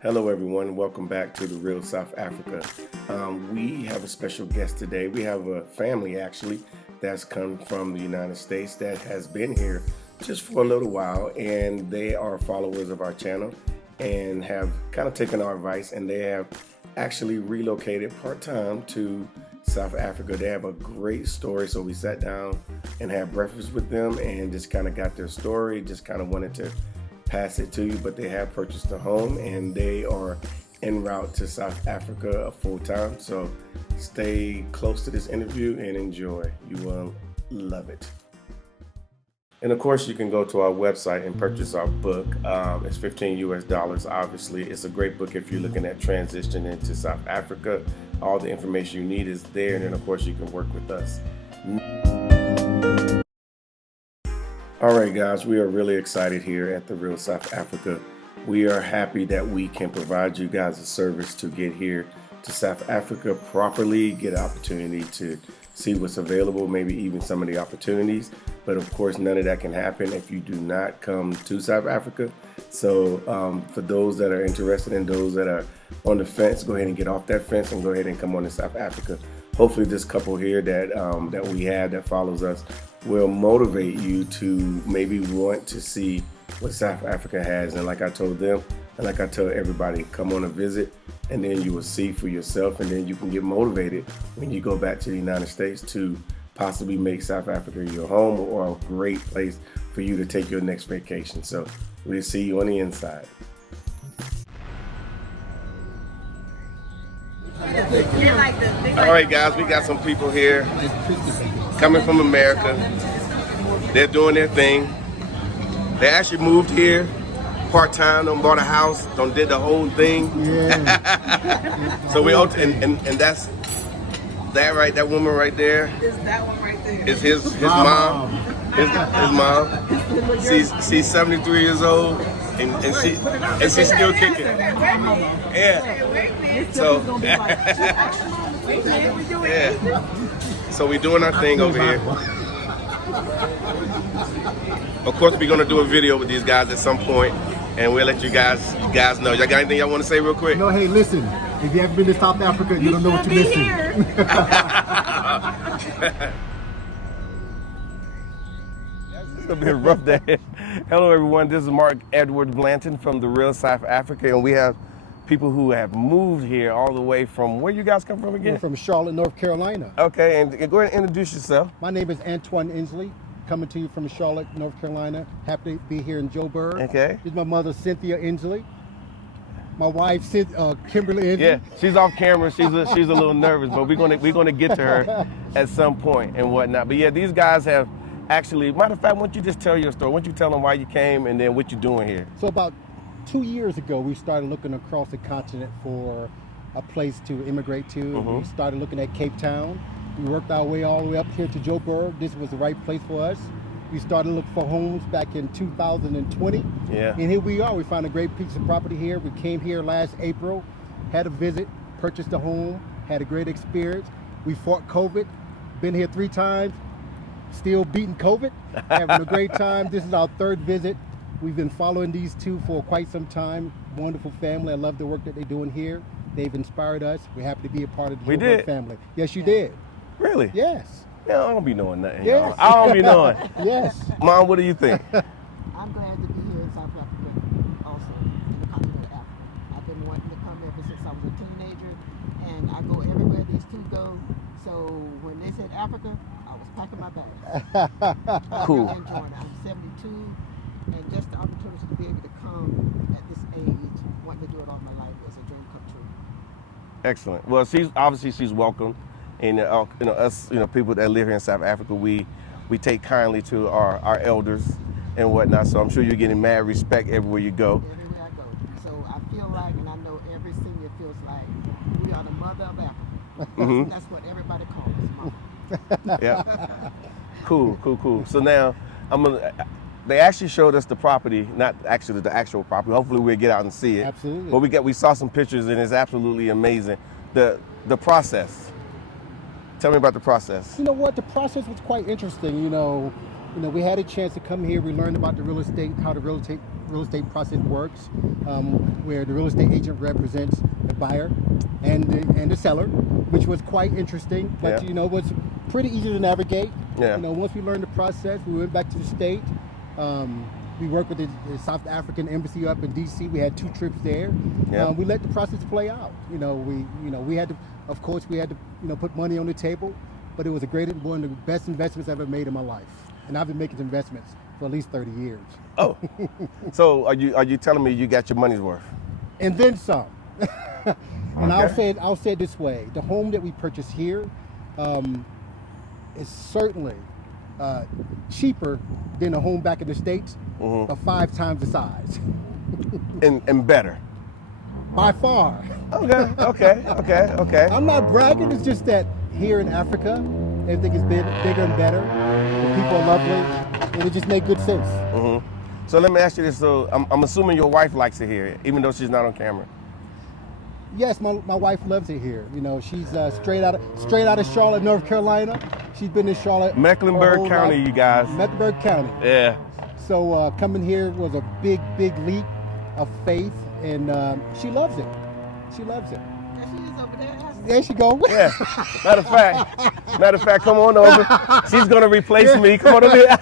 Hello, everyone. Welcome back to the Real South Africa. We have a special guest today. We have a family actually that's come from the United States that has been here just for a little while, and they are followers of our channel and have kind of taken our advice, and they have actually relocated part-time to South Africa. They have a great story, so we sat down and had breakfast with them and just kind of got their story, just kind of wanted to pass it to you, but they have purchased a home and they are en route to South Africa full time. So stay close to this interview and enjoy. You will love it. And of course, you can go to our website and purchase our book. It's $15 US. Obviously, it's a great book if you're looking at transition into South Africa. All the information you need is there, and then of course you can work with us. All right, guys, we are really excited here at the Real South Africa. We are happy that we can provide you guys a service to get here to South Africa properly, get an opportunity to see what's available, maybe even some of the opportunities. But of course, none of that can happen if you do not come to South Africa. So for those that are interested and those that are on the fence, go ahead and get off that fence and go ahead and come on to South Africa. Hopefully this couple here that we have that follows us will motivate you to maybe want to see what South Africa has. And like I told them, and like I tell everybody, come on a visit and then you will see for yourself, and then you can get motivated when you go back to the United States to possibly make South Africa your home or a great place for you to take your next vacation. So we'll see you on the inside. All right, guys, we got some people here coming from America. They're doing their thing. They actually moved here part-time, done bought a house, done did the whole thing. Yeah. So we and that's that right, that woman right there. Is that one right there? Is his mom. His mom. She's 73 years old and she's still kicking. Yeah. So yeah. So we're doing our thing over here. Of course, we're gonna do a video with these guys at some point, and we'll let you guys know. Y'all got anything y'all want to say real quick? No, hey, listen. If you haven't been to South Africa, you don't know what you're missing. It's gonna be a rough day. Hello, everyone. This is Mark Edward Blanton from the Real South Africa, and we have people who have moved here all the way from where you guys come from again? We're from Charlotte, North Carolina. Okay, and go ahead and introduce yourself. My name is Antoine Inslee, coming to you from Charlotte, North Carolina. Happy to be here in Joburg. Okay. This is my mother, Cynthia Inslee. My wife, Kimberly Inslee. Yeah, she's off camera. She's a little nervous, but we're gonna get to her at some point and whatnot. But yeah, these guys have actually. Matter of fact, why don't you just tell your story? Why don't you tell them why you came and then what you're doing here? So about 2 years ago, we started looking across the continent for a place to immigrate to. Mm-hmm. We started looking at Cape Town. We worked our way all the way up here to Joburg. This was the right place for us. We started looking for homes back in 2020. Yeah. And here we are. We found a great piece of property here. We came here last April, had a visit, purchased a home, had a great experience. We fought COVID, been here 3 times, still beating COVID, having a great time. This is our 3rd visit. We've been following these two for quite some time. Wonderful family. I love the work that they're doing here. They've inspired us. We're happy to be a part of the Joburg family. Yes, you did. Really? Yes. Yeah, I don't be knowing nothing. Yes. I don't be knowing. Yes. Mom, what do you think? I'm glad to be here in South Africa, also in the continent of Africa. I've been wanting to come ever since I was a teenager, and I go everywhere these two go. So when they said Africa, I was packing my bags. Cool. I'm really enjoying it. I'm 72, and just the opportunity to be able to come at this age, wanting to do it all my life, is a dream come true. Excellent. Well, she's welcome, and us, people that live here in South Africa, we take kindly to our elders and whatnot. So I'm sure you're getting mad respect everywhere you go. Everywhere I go. So I feel like, and I know every senior feels like, we are the mother of Africa. Mm-hmm. That's what everybody calls us, mama. Yeah. Cool. So now they actually showed us the property, not actually the actual property. Hopefully we'll get out and see it. Absolutely. But we saw some pictures and it's absolutely amazing. The process. Tell me about the process. You know what? The process was quite interesting. We had a chance to come here. We learned about the real estate, how the real estate real estate process works, where the real estate agent represents the buyer and the seller, which was quite interesting. But Yeah. you know, it was pretty easy to navigate. Yeah. You know, once we learned the process, we went back to the state. We worked with the South African embassy up in D.C. We had 2 trips there. Yeah. We let the process play out. You know, we had to, of course, we had to, put money on the table, but it was one of the best investments I've ever made in my life. And I've been making investments for at least 30 years. Oh, so are you telling me you got your money's worth? And then some. And Okay. I'll say it this way: the home that we purchased here is certainly cheaper than a home back in the States, but 5 times the size. And better. By far. Okay. I'm not bragging, it's just that here in Africa, everything is bigger and better. The people are lovely, and it just made good sense. So let me ask you this. So I'm assuming your wife likes it here, even though she's not on camera. Yes, my wife loves it here. You know, she's straight out of Charlotte, North Carolina. She's been in Charlotte. her Mecklenburg whole County, life. you guys. Mecklenburg County. Yeah. So coming here was a big leap of faith, and she loves it. She loves it. There she is over there. There she go. Yeah. Matter of fact, come on over. She's gonna replace me. Come on over here.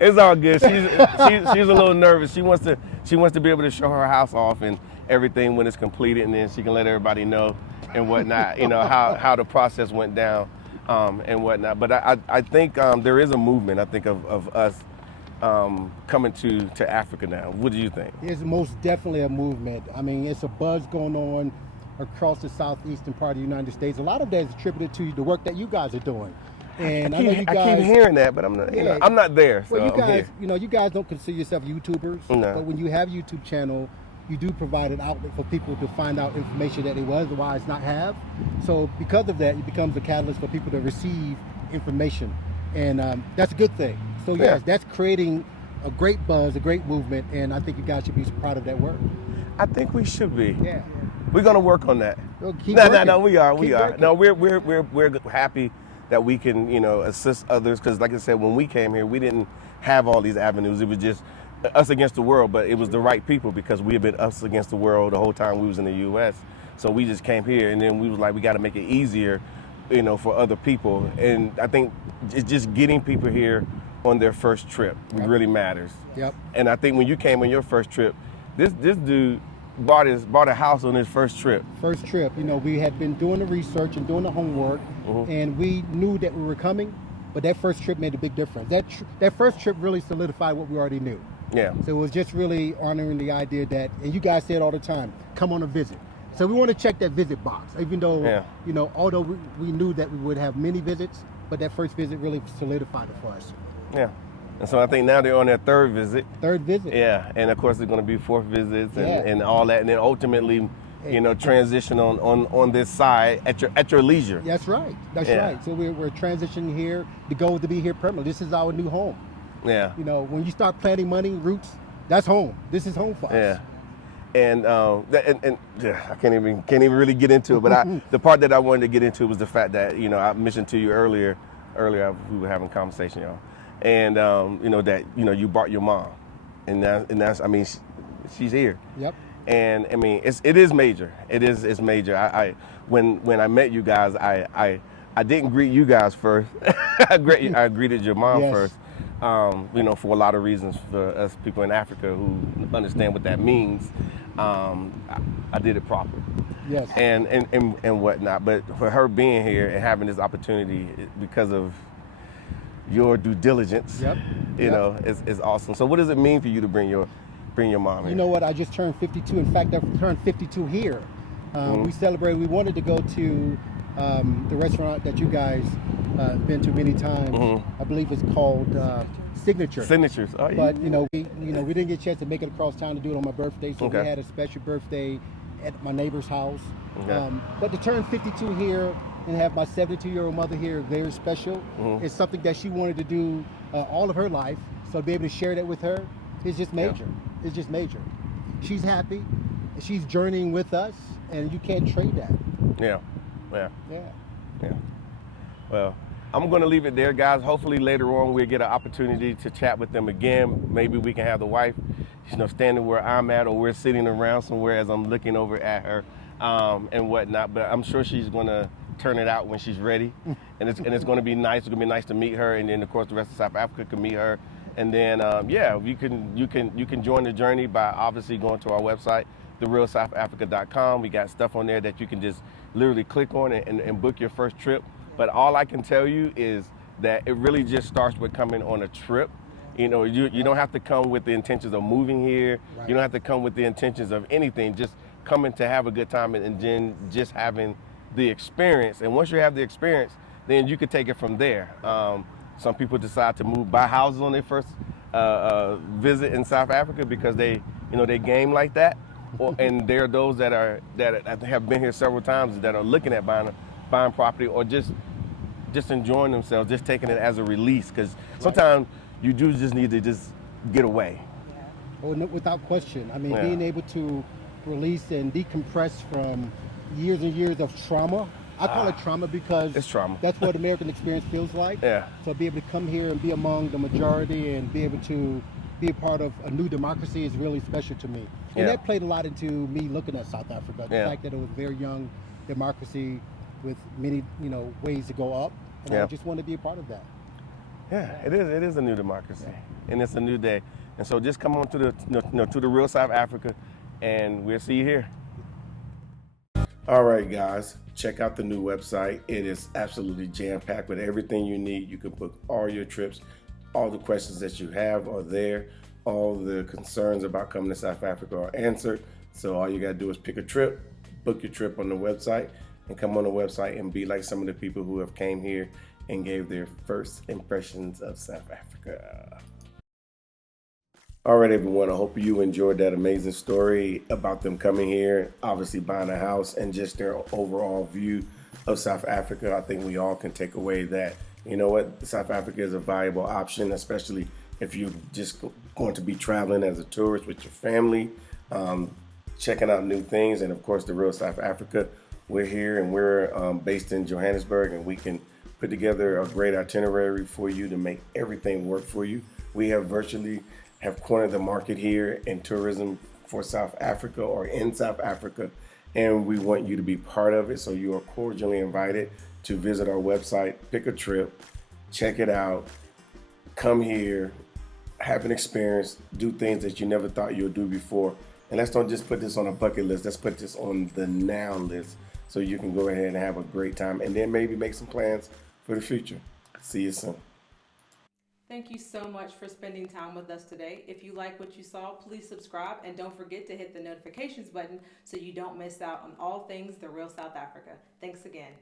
It's all good. She's a little nervous. She wants to be able to show her house off and everything when it's completed, and then she can let everybody know and whatnot. You know how the process went down and whatnot. But I think there is a movement. I think of us coming to Africa now. What do you think? There's most definitely a movement. I mean, it's a buzz going on across the southeastern part of the United States. A lot of that is attributed to the work that you guys are doing. And I know you guys. I keep hearing that, but I'm not. You know, I'm not there. So Well, you I'm guys, here. you guys don't consider yourself YouTubers, No. but when you have a YouTube channel, you do provide an outlet for people to find out information that they would otherwise not have. So because of that, it becomes a catalyst for people to receive information, and that's a good thing. So yes, that's creating a great buzz, a great movement, and I think you guys should be proud of that work. I think we should be. Yeah. We're gonna work on that. Well, keep No, working. we are. Keep working. No, we're happy that we can, assist others. Because, like I said, when we came here, we didn't have all these avenues. It was just us against the world. But it was the right people because we had been us against the world the whole time we was in the U.S. So we just came here, and then we was like, we got to make it easier, for other people. And I think it's just getting people here on their first trip really matters. Yep. And I think when you came on your first trip, this dude bought a house on his first trip. First trip, we had been doing the research and doing the homework, and we knew that we were coming, but that first trip made a big difference. That first trip really solidified what we already knew. Yeah. So it was just really honoring the idea that, and you guys say it all the time, come on a visit. So we want to check that visit box, even though, although we knew that we would have many visits, but that first visit really solidified it for us. Yeah. And so I think now they're on their third visit. Third visit. Yeah. And of course there's going to be fourth visits and, Yeah. and all that. And then ultimately, transition on this side at your leisure. That's right. That's Yeah. right. So we're transitioning here. The goal is to be here permanently. This is our new home. Yeah. When you start planting money, roots, that's home. This is home for us. Yeah. And I can't even really get into it. But the part that I wanted to get into was the fact that I mentioned to you earlier we were having a conversation, y'all, and that you brought your mom, and that's she's here. Yep. And I mean it is major. It's major. When I met you guys, I didn't greet you guys first. I greeted your mom Yes. first. For a lot of reasons for us people in Africa who understand what that means. I did it proper. Yes. And whatnot. But for her being here and having this opportunity because of your due diligence, Yep. It's awesome. So what does it mean for you to bring your mom here? You know what? I just turned 52. In fact, I turned 52 here. We celebrated. We wanted to go to the restaurant that you guys been to many times. I believe it's called Signature. Signatures. Oh, yeah. But we didn't get a chance to make it across town to do it on my birthday, so Okay. we had a special birthday at my neighbor's house. Okay. But to turn 52 here and have my 72-year-old mother here, very special. It's something that she wanted to do all of her life. So to be able to share that with her is just major. It's just major. She's happy. She's journeying with us, and you can't trade that. Yeah. Yeah. Yeah. Well, I'm going to leave it there, guys. Hopefully later on we'll get an opportunity to chat with them again. Maybe we can have the wife, standing where I'm at, or we're sitting around somewhere as I'm looking over at her and whatnot. But I'm sure she's going to turn it out when she's ready, and it's going to be nice. It's going to be nice to meet her, and then of course the rest of South Africa can meet her. And then you can join the journey by obviously going to our website, therealsouthafrica.com. We got stuff on there that you can just literally click on and book your first trip. But all I can tell you is that it really just starts with coming on a trip. You don't have to come with the intentions of moving here. Right. You don't have to come with the intentions of anything. Just coming to have a good time and then just having the experience. And once you have the experience, then you could take it from there. Some people decide to buy houses on their first visit in South Africa because they game like that. And there are those that have been here several times that are looking at buying property, or just enjoying themselves, just taking it as a release, because sometimes you do just need to just get away. Well, no, without question. I mean, Yeah. being able to release and decompress from years and years of trauma. I call it trauma because It's trauma. that's what American experience feels like. Yeah. So be able to come here and be among the majority and be able to be a part of a new democracy is really special to me. And Yeah. that played a lot into me looking at South Africa. The Yeah. fact that it was a very young democracy with many, ways to go up. And Yeah. I just want to be a part of that. Yeah, it is. It is a new democracy, and it's a new day. And so just come on to the real South Africa, and we'll see you here. All right, guys, check out the new website. It is absolutely jam-packed with everything you need. You can book all your trips. All the questions that you have are there. All the concerns about coming to South Africa are answered. So all you got to do is pick a trip, book your trip on the website, and come on the website and be like some of the people who have came here and gave their first impressions of South Africa. All right, everyone. I hope you enjoyed that amazing story about them coming here, obviously buying a house, and just their overall view of South Africa. I think we all can take away that, South Africa is a valuable option, especially if you're just going to be traveling as a tourist with your family, checking out new things. And of course, the real South Africa. We're here and we're based in Johannesburg, and we can put together a great itinerary for you to make everything work for you. We have cornered the market here in tourism for South Africa, or in South Africa, and we want you to be part of it. So you are cordially invited to visit our website, pick a trip, check it out, come here, have an experience, do things that you never thought you would do before. And let's don't just put this on a bucket list, let's put this on the now list so you can go ahead and have a great time, and then maybe make some plans for the future. See you soon. Thank you so much for spending time with us today. If you like what you saw, please subscribe, and don't forget to hit the notifications button so you don't miss out on all things The Real South Africa. Thanks again.